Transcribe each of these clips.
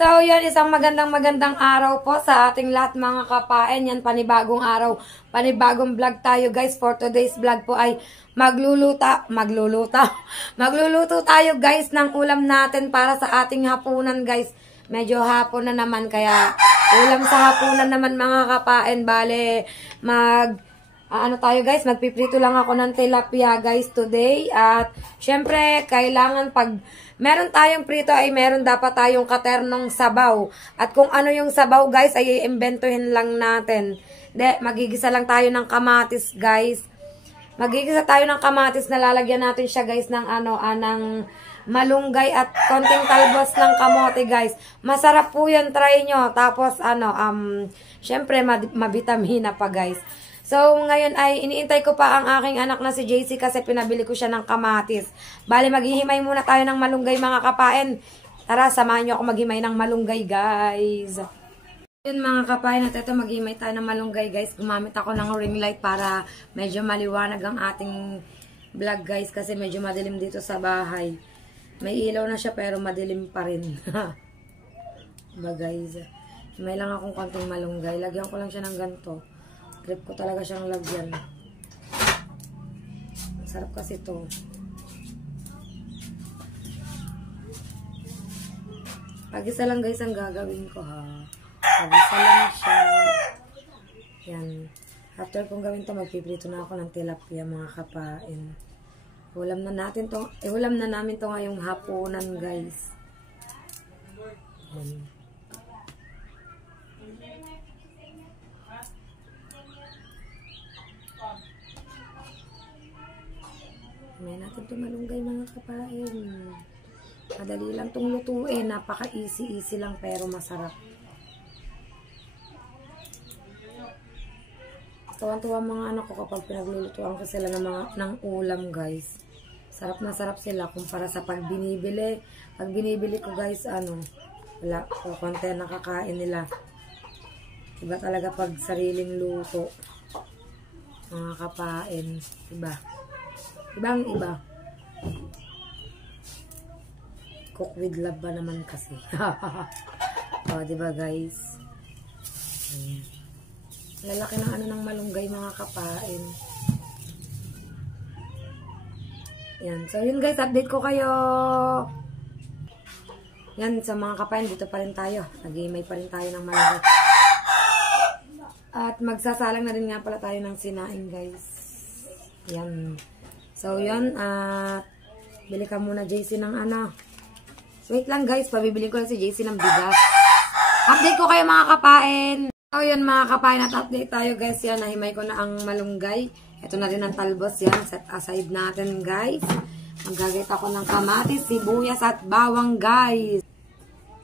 So, yan, isang magandang araw po sa ating lahat mga kapain. Yan, panibagong araw, panibagong vlog tayo guys. For today's vlog po ay magluluto tayo guys ng ulam natin para sa ating hapunan guys. Medyo hapon na naman, kaya ulam sa hapunan naman mga kapain. Bale, tayo guys, magpiprito lang ako ng tilapia guys today. At syempre, kailangan pag meron tayong prito ay meron dapat tayong katernong sabaw. At kung ano yung sabaw guys ay iimbentuhin lang natin. Magigisa lang tayo ng kamatis guys. Magigisa tayo ng kamatis na lalagyan natin siya guys ng ng malunggay at konting talbos ng kamote guys. Masarap po yan, try nyo. Tapos syempre mabitamina pa guys. So, ngayon ay iniintay ko pa ang aking anak na si JC kasi pinabili ko siya ng kamatis. Bale, maghihimay muna tayo ng malunggay mga kapain. Tara, samahan nyo ako maghimay ng malunggay guys. Yun mga kapain, at ito maghihimay tayo ng malunggay guys. Gumamit ako ng ring light para medyo maliwanag ang ating vlog guys kasi medyo madilim dito sa bahay. May ilaw na siya pero madilim pa rin. Diba guys? Himay lang akong konting malunggay. Lagyan ko lang siya ng ganito. Trip ko talaga siyang lagyan. Sarap kasi ito. Pag-isa lang guys ang gagawin ko ha. Pag-isa lang siya. Yan. After kong gawin ito, magpiprito na ako ng tilapia mga kapain. Ulam na namin to ngayong hapunan guys. Yan. May natin itong malunggay mga kapain. Madali lang itong lutuin. Napaka-easy lang pero masarap. Tuwan-tuwa mga anak ko kapag pinaglulutuan ko sila ng ulam guys. Sarap na sarap sila kumpara sa pag binibili. Pag binibili ko guys, wala ko konti nakakain nila. Iba talaga pag sariling luto. Mga kapain. Iba. Ibang iba. Cook with love ba naman kasi. O, diba guys? Ayan. Lalaki ng ng malunggay mga kapain. Yan. So, yun guys. Update ko kayo. Yan. Sa mga kapain, dito pa rin tayo. Nag-imay pa rin tayo ng malunggay. At magsasalang na rin nga pala tayo ng sinaing guys. Yan. So, yun, bili ka muna, JC, ng So, wait lang, guys. Pabibili ko lang si JC ng bigas. Update ko kayo, mga kapain. So, yun, mga kapain, at update tayo, guys. Yan, nahimay ko na ang malunggay. Ito na rin ang talbos, yan. Set aside natin, guys. Maggagayt ako ng kamatis, sibuyas, at bawang, guys.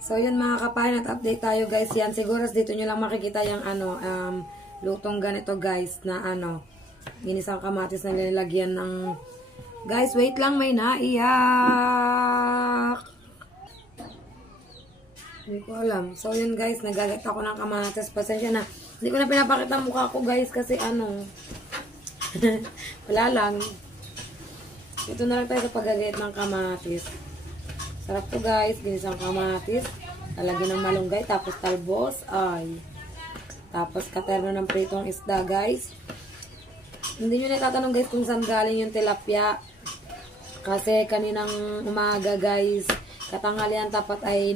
So, yun, mga kapain, at update tayo, guys. Yan, siguro dito nyo lang makikita yung, lutong ganito, guys, na, ginisang kamatis na nilagyan ng... Guys, wait lang, may naiyak. Hindi ko alam. So, yun guys, nagagat ako ng kamatis. Pasensya na. Hindi ko na pinapakita ang mukha ko guys kasi wala lang. Ito na lang tayo sa paggagayat ng kamatis. Sarap to guys, ginisang kamatis. Talagyan ng malunggay, tapos talbos. Tapos katerno ng pritong isda guys. Hindi nyo natatanong guys kung saan galing yung tilapia. Kasi kaninang umaga guys, katanghalian tapat ay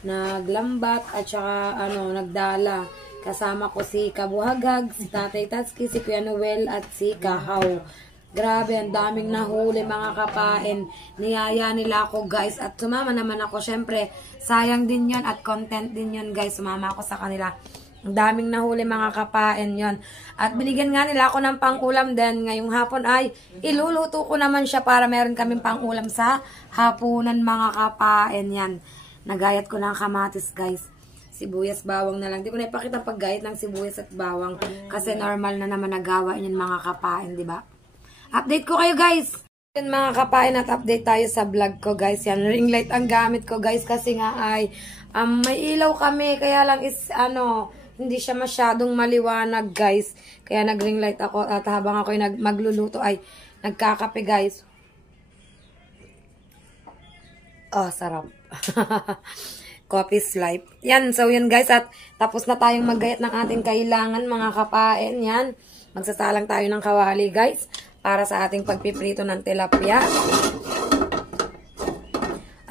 naglambat at saka nagdala. Kasama ko si Kabuhagag, si Tatay Tatski, si Kuya Noel at si Kahaw. Grabe, ang daming nahuli mga kapain. Niyaya nila ako guys at sumama naman ako. Syempre, sayang din yon at content din yon guys. Sumama ako sa kanila. Ang daming nahuli mga kapain yon. At binigyan nga nila ako ng pang-ulam din. Ngayong hapon ay iluluto ko naman siya para meron kaming pang-ulam sa hapunan mga kapain yan. Nagayat ko ng kamatis guys. Sibuyas, bawang na lang. Di ko na ipakita paggayat ng sibuyas at bawang. Kasi normal na naman nagawa yun mga kapain, di ba? Update ko kayo guys! Yan mga kapain at update tayo sa vlog ko guys. Yan, ring light ang gamit ko guys kasi nga ay may ilaw kami. Kaya lang is hindi siya masyadong maliwanag guys. Kaya nag-ring light ako at habang ako magluluto ay nagkakape guys. Oh, sarap. Coffee's life. Yan, so yan guys, at tapos na tayong maggayat ng ating kailangan mga kapain. Yan, magsasalang tayo ng kawali guys, para sa ating pagpiprito ng tilapia.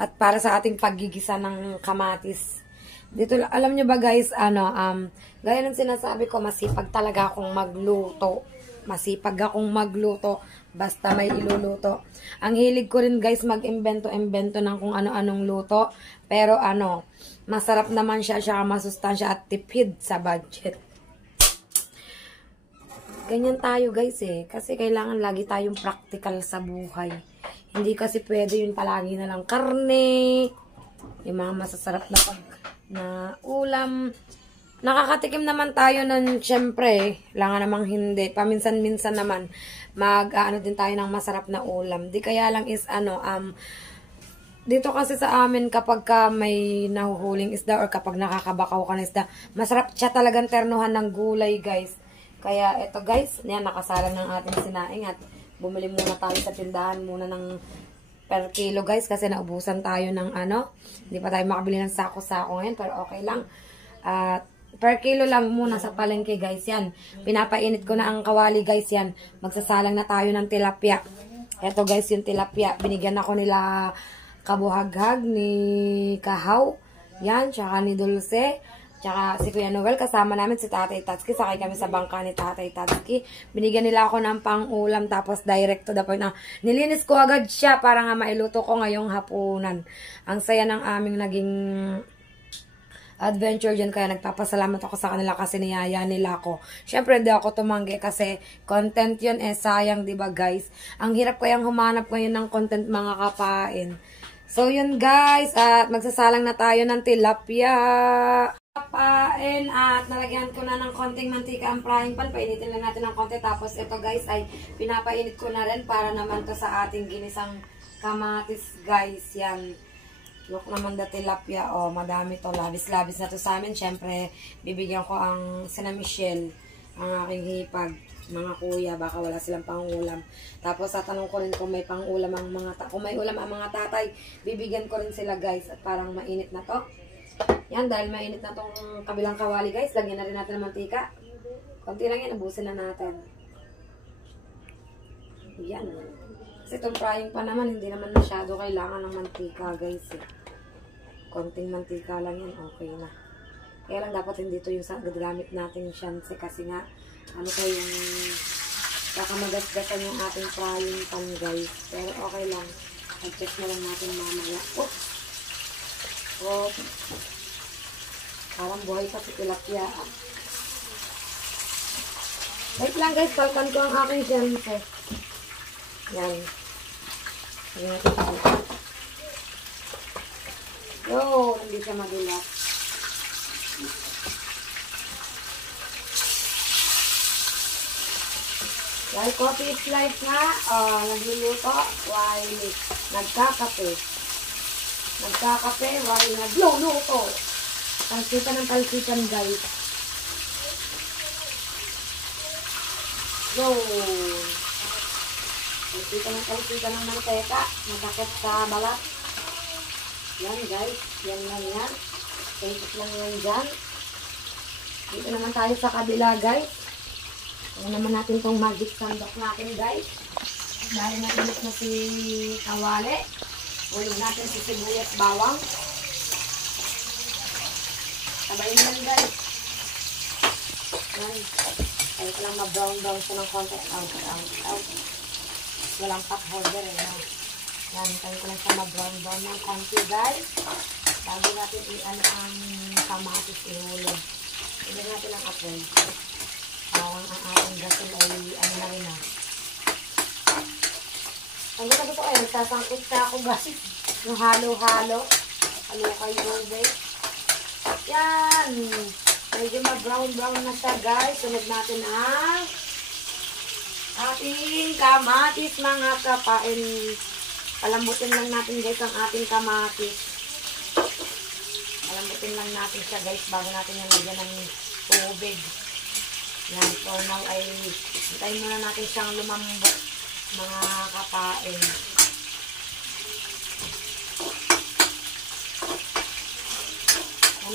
At para sa ating paggigisa ng kamatis. Dito, alam nyo ba guys, gaya ng sinasabi ko, masipag talaga akong magluto. Masipag akong magluto, basta may iluluto. Ang hilig ko rin guys, mag-imbento-imbento ng kung ano-anong luto. Pero masarap naman siya, masustansya at tipid sa budget. Ganyan tayo guys kasi kailangan lagi tayong practical sa buhay. Hindi kasi pwede yung palagi na lang karne, yung mga masasarap na ulam. Nakakatikim naman tayo ng, syempre, langan namang hindi. Paminsan-minsan naman, din tayo ng masarap na ulam. Di kaya lang is, dito kasi sa amin, kapag may nahuhuling isda or kapag nakakabakaw ka ng isda, masarap siya talagang ternuhan ng gulay, guys. Kaya, eto guys, yan, nakasalang ng ating sinaing at bumili muna tayo sa tindahan muna ng per kilo, guys, kasi naubusan tayo ng hindi pa tayo makabili ng sako-sako ngayon, pero okay lang. At per kilo lang muna sa palengke, guys, yan. Pinapainit ko na ang kawali, guys, yan. Magsasalang na tayo ng tilapia. Eto, guys, yung tilapia. Binigyan ako nila kabuhaghag ni Kahaw. Yan, tsaka ni Dulce. Tsaka si Kuya Noel, kasama namin si Tatay Tatsuki. Sakay kami sa bangka ni Tatay Tatsuki. Binigyan nila ako ng pang-ulam, tapos direct to the point na nilinis ko agad siya para nga mailuto ko ngayong hapunan. Ang saya ng aming naging adventure dyan, kaya nagpapasalamat ako sa kanila kasi niyaya nila ako. Syempre, hindi ako tumanggi kasi content yun sayang, diba guys? Ang hirap kayang humanap ngayon ng content mga kapain. So, yun guys, at magsasalang na tayo ng tilapia. Kapain, at nalagyan ko na ng konting mantika ang frying pan. Painitin lang natin ng konti. Tapos ito guys ay pinapainit ko na rin para naman to sa ating ginisang kamatis guys. Yan. Look naman the tilapia. Oh, madami to. Labis-labis na to sa amin. Siyempre, bibigyan ko ang sina Michelle, ang aking hipag. Mga kuya, baka wala silang pangulam. Tapos tatanong ko rin kung may pangulam ang kung may ulam ang mga tatay, bibigyan ko rin sila guys. At parang mainit na to. Yan, dahil mainit na tong kabilang kawali guys, lagyan na rin natin ng mantika. Konti lang yan, ubusin na natin. Yan. Kasi itong frying pa naman, hindi naman masyado kailangan ng mantika guys. Konting mantika lang yan, okay na. Kaya lang dapat hindi ito yung gagamit natin chance kasi nga, yung kakamagas-gasan yung ating frying pan guys. Pero okay lang. I-check na lang natin mamaya. Oh, parang buhay pa si tilapia. Wait lang guys, palkan ko ang aking siyempre. Yan. Yan natin ito. Yo, hindi siya madulas. Dahil coffee is life nga, nagluluto, while nagkakape. While nagluluto. Talsikan ng talsikan guys. So, talsikan ng mantika. Masakit sa balat. Yan guys, yan lang yan. Basic lang yan dyan. Dito naman tayo sa kabila guys. Ano naman natin itong magic sandok natin guys. Dahil natinit na si kawali. Ulog natin si sibuyas bawang. Sabayin lang guys. Yan. Kaya ko lang ma-brown-brown siya ng konti. Out. Walang pot holder Yan. Kaya ko lang siya ma-brown-brown ng konti guys. Bago natin ang kamatis ihulog. Ilagay natin ang apple. Bawang ang ating gasol ay na rin Ang gusto ko kayo, nagsasangkot ka ako guys. Yung halo-halo. Halo kayo guys. Yan. Medyo mag-brown-brown na siya guys. Sunod natin ang ating kamatis mga kapain. Palambutin lang natin guys ang ating kamatis. Palambutin lang natin siya guys bago natin yung lagyan ng tubig. Yan. For now ay hintayin muna natin siyang lumambot mga kapain.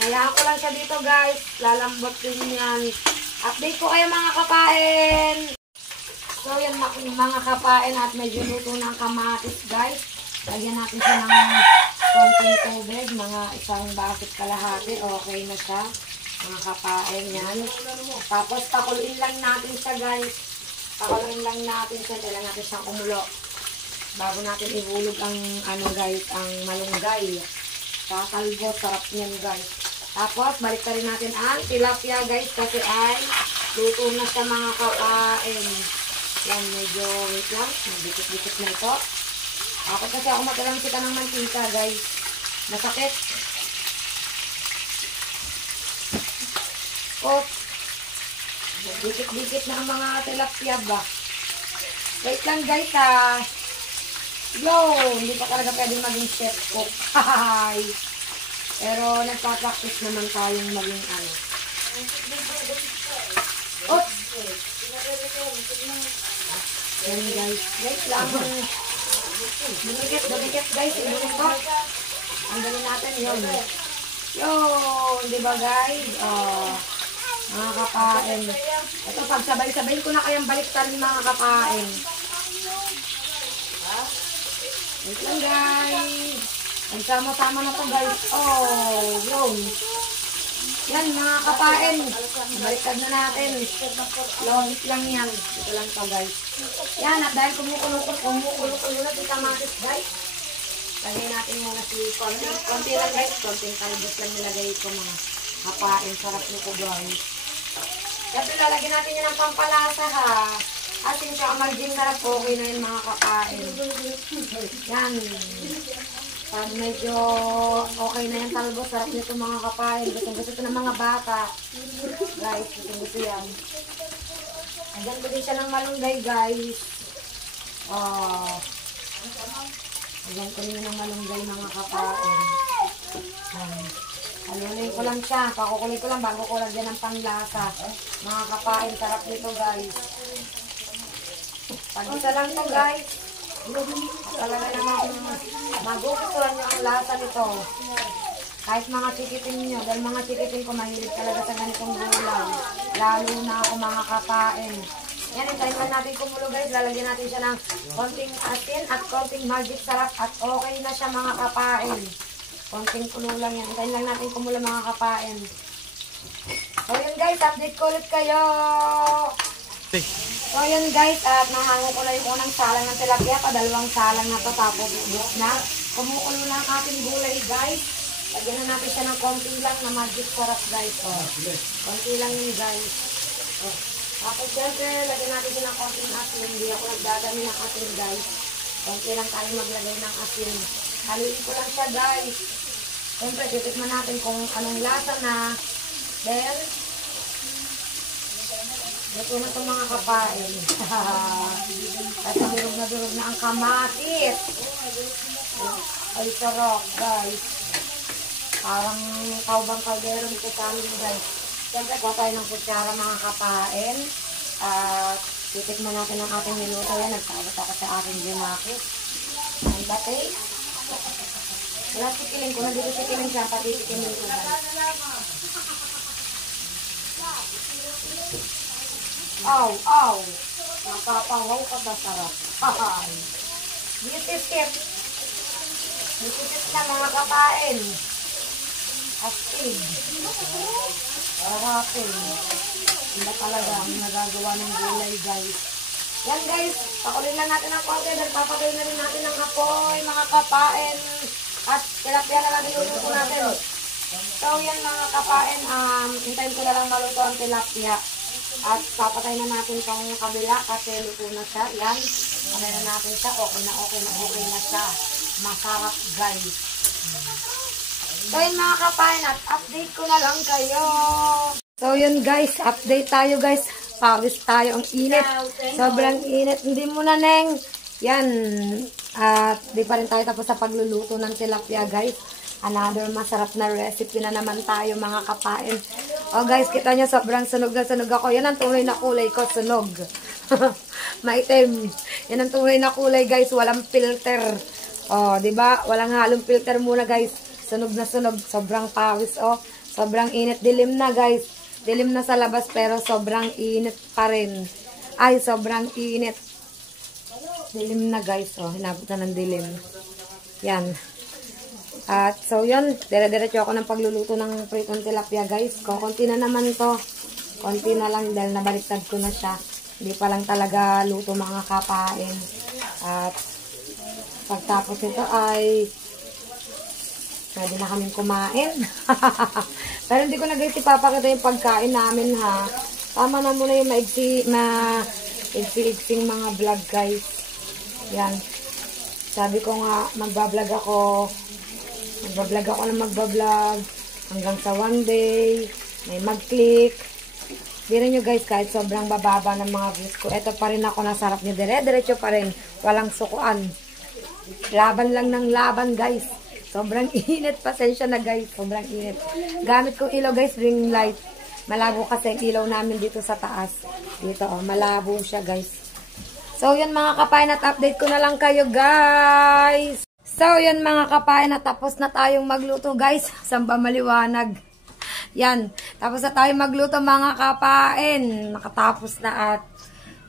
Hayaan ko lang siya dito guys. Lalambot din yan. Update ko kayo mga kapain. So yan mga kapain at medyo luto ng kamatis guys. Lagyan natin siya ng konting tubig. Mga isang bakit kalahati. Okay na siya. Mga kapain yan. Tapos pakuluin lang natin siya guys. Pakuluin lang natin siya. Kailangan natin siyang kumulo. Bago natin ihulog ang ano guys, ang malunggay. Kakalbo, sarap niyan guys. Tapos balik rin natin ang tilapia guys kasi ay luto na sa mga kapain. Yan, medyo wait lang. Dikit-dikit na ito. Ako kasi ako matalang kita ng mantika guys. Masakit. Oops. Dikit-dikit na ang mga tilapia ba. Wait lang guys ha. Yo, hindi pa talaga pwedeng maging chef cook. Hi. Pero nagpa-practice naman tayong maging ano. Oops. Yan guys. Guys lang. Dumikit guys. Dumikit. Ang galing natin yun. Yo, di ba guys? Mga kapain. Ito pag sabay-sabay ko na kayang baliktarin mga kapain. Wait lang guys. Nagsama-sama na to guys. Oh, yun. Yan mga kapain. Baliktad na natin. Long lang yan. Ito lang to guys. Yan at dahil kumukulo na si kamatis guys. Lagay natin muna si konti lang guys. Konting talbos lang nilagay ko mga kapain. Sarap nito guys. Kasi lalagyan natin yan ng pampalasa ha. Asin siya amarjing sarap, okay na yun mga kapain. Yan. Pag medyo okay na yung talbos, sarap nito mga kapain. Gusto ito ng mga bata. Guys, gusto yan. Ayan ko din siya ng malunggay guys. Oh. Ayan ko din ng malunggay mga kapain. Halunin ko lang siya. Pakukulit ko lang bago ko lagyan ng panglasa. Mga kapain, sarap nito guys. Pag isa lang to guys, talaga naman magugustuhan nyo ang lasa nito. Kahit mga chikitin nyo, dahil mga chikitin ko mahilig talaga sa ganitong gulay. Lalo na ako mga kapain. Yan, hintayin lang natin kumulo guys. Lalagyan natin siya ng konting asin at konting magic sarap at okay na siya mga kapain. Konting kulo lang yan. Hintayin lang natin kumulo mga kapain. So yun guys, update ko ulit kayo. So yun guys, at nahango ko na yung unang salang ng tilapia, padalawang salang na to, tapos ubos na. Kumukulo na ang ating gulay guys. Lagyan na natin siya ng konti lang na magic sarap guys. Oh. Konti lang yun guys. Oh. Tapos syempre, lagyan natin siya ng konting asin. Hindi ako nagdadami ng asin guys. Konti lang tayo maglagay ng asin. Haluin ko lang siya guys. Syempre, titikman natin kung anong lasa na. Then, ito na itong mga kapain. At durog na ang kamatis. Ay, sarap, guys. Parang kaubang kaldero dito sa amin, guys. Siyempre, kuha tayo ng kutsara mga kapain. At titikman natin ang ating niluto. Yan, nagsabat ako sa aking ginakit. Ang batay. Wala sikiling ko. Nandito sikiling siya. Pati sikiling ko, guys. Aw. Napapawaw ka ba sarap? Hahay. Beauty tip. Beauty tip na mga kapain. Astig. Sarapin. Hindi talaga ang nagagawa ng gulay guys. Yan guys. Pakulin lang natin ang konti. Nagpapagay na rin natin ng apoy mga kapain. At tilapia na lang iluluto natin. So yan mga kapain. Hintayin ko na lang maluto ang tilapia. At papatay na natin itong kabila kasi luto na siya. Yan. Patay na natin siya. Okay na siya. Masarap guys. So yun mga kapain at update ko na lang kayo. So yun guys. Update tayo guys. Pawis tayo. Ang init. Sobrang init. Hindi mo na neng. Yan. At di pa rin tayo tapos sa pagluluto ng tilapia guys. Another masarap na recipe na naman tayo mga kapain. Oh guys, kita nyo sobrang sunog na sunog ako. Yan ang tunay na kulay ko, sunog. Maitim. Yan ang tunay na kulay guys, walang filter. Oh, di ba? Walang halong filter muna guys. Sunog na sunog, sobrang pawis oh. Sobrang init. Dilim na guys. Dilim na sa labas pero sobrang init pa rin. Ay, sobrang init. Dilim na guys. Oh, hinabot na ng dilim. Yan. At so yun, dire-diretso ako ng pagluluto ng pritong tilapia guys. Konti na naman to. Konti na lang dahil nabaliktad ko na siya. Hindi pa lang talaga luto mga kapain. At pagtapos nito ay pwede na kaming kumain. Pero hindi ko na guys ipapakita yung pagkain namin ha. Tama na muna yung maigsi-igsing mga vlog guys. Yan. Sabi ko nga magbablog ako. Magbablog ako na magbablog. Hanggang sa one day. May mag-click. Biro nyo guys, kahit sobrang bababa ng mga views ko, eto pa rin ako, nasarap nyo, dire-diretso pa rin, walang sukuan. Laban lang ng laban guys. Sobrang init, pasensya na guys, sobrang init. Gamit kong ilaw guys, ring light. Malabo kasi ang ilaw namin dito sa taas. Dito oh, malabo siya guys. So yun mga kapain, at update ko na lang kayo guys. So yun mga kapain, tapos na tayong magluto guys. Samba maliwanag. Yan. Tapos na tayo magluto mga kapain. Nakatapos na at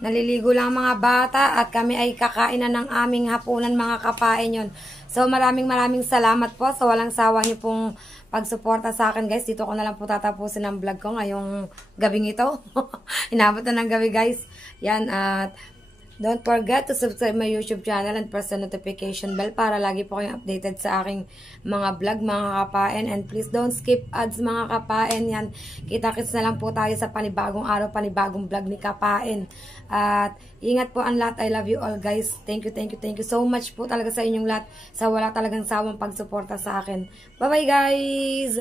naliligo lang mga bata at kami ay kakain na ng aming hapunan mga kapain yun. So maraming salamat po sa walang sawa niyo pong pagsuporta sa akin guys. Dito ko na lang po tatapusin ang vlog ko ngayong gabing ito. Inabot na ng gabi guys. Yan at don't forget to subscribe my YouTube channel and press the notification bell para lagi po kayong updated sa aking mga vlog mga kapain. And please don't skip ads mga kapain. Yan, kita-kits na lang po tayo sa panibagong araw, panibagong vlog ni kapain. At ingat po ang lahat. I love you all guys. Thank you so much po talaga sa inyong lahat sa wala talagang sawang pagsuporta sa akin. Bye bye guys!